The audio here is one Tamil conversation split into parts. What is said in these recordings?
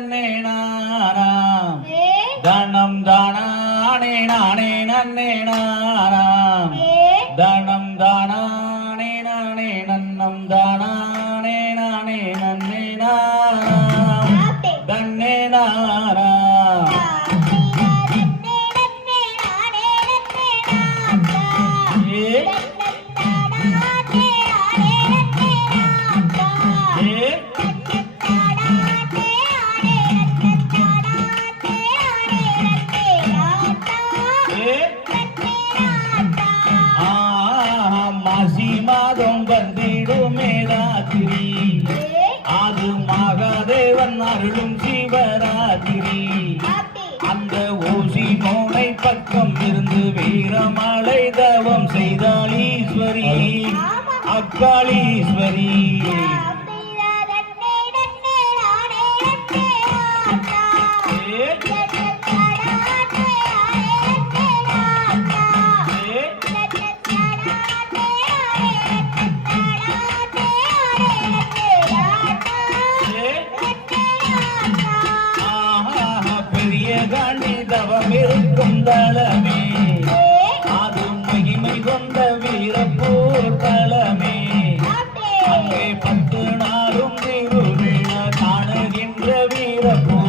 நன்னே நானாம் தனம் தானானே நானே நன்னே நான் பக்கம் இருந்து வீரமலை தவம் செய்தாள் ஈஸ்வரி. அக்காளீஸ்வரி. தவமிருக்கும் தளமே அதுவும் மகிமை கொண்ட வீரப்போர் தளமே அங்கே பத்து நாளும் திருவிழா காணுகின்ற வீரப்போர்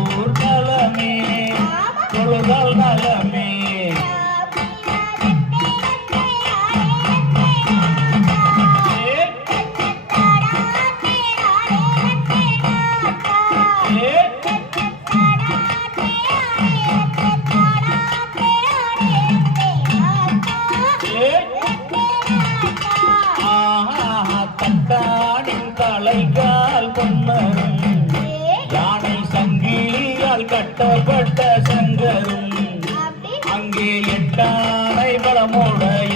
கட்டப்பட்ட சங்கரும். அங்கே எட்டானை பலமுடைய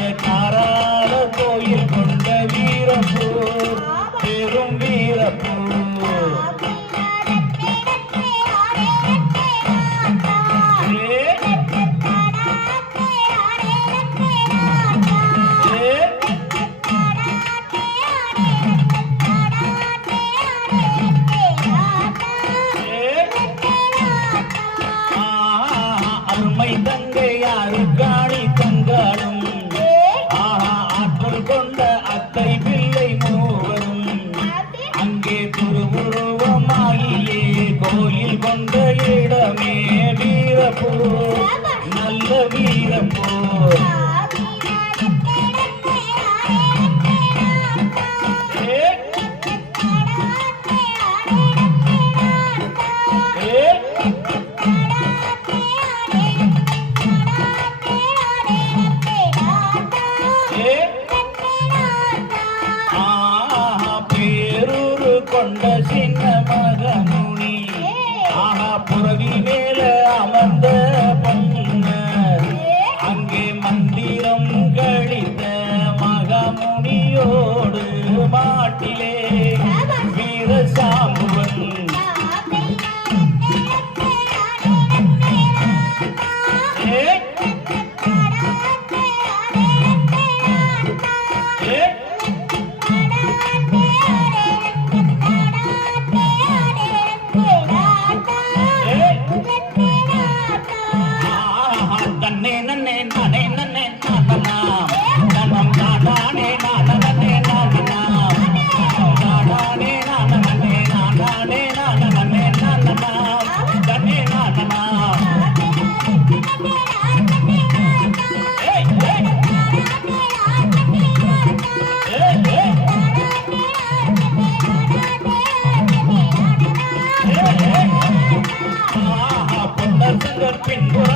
நல்ல வீரப்போ கொண்ட சின்ன மகமுனி. ஆஹா புறவினே Bitcoin.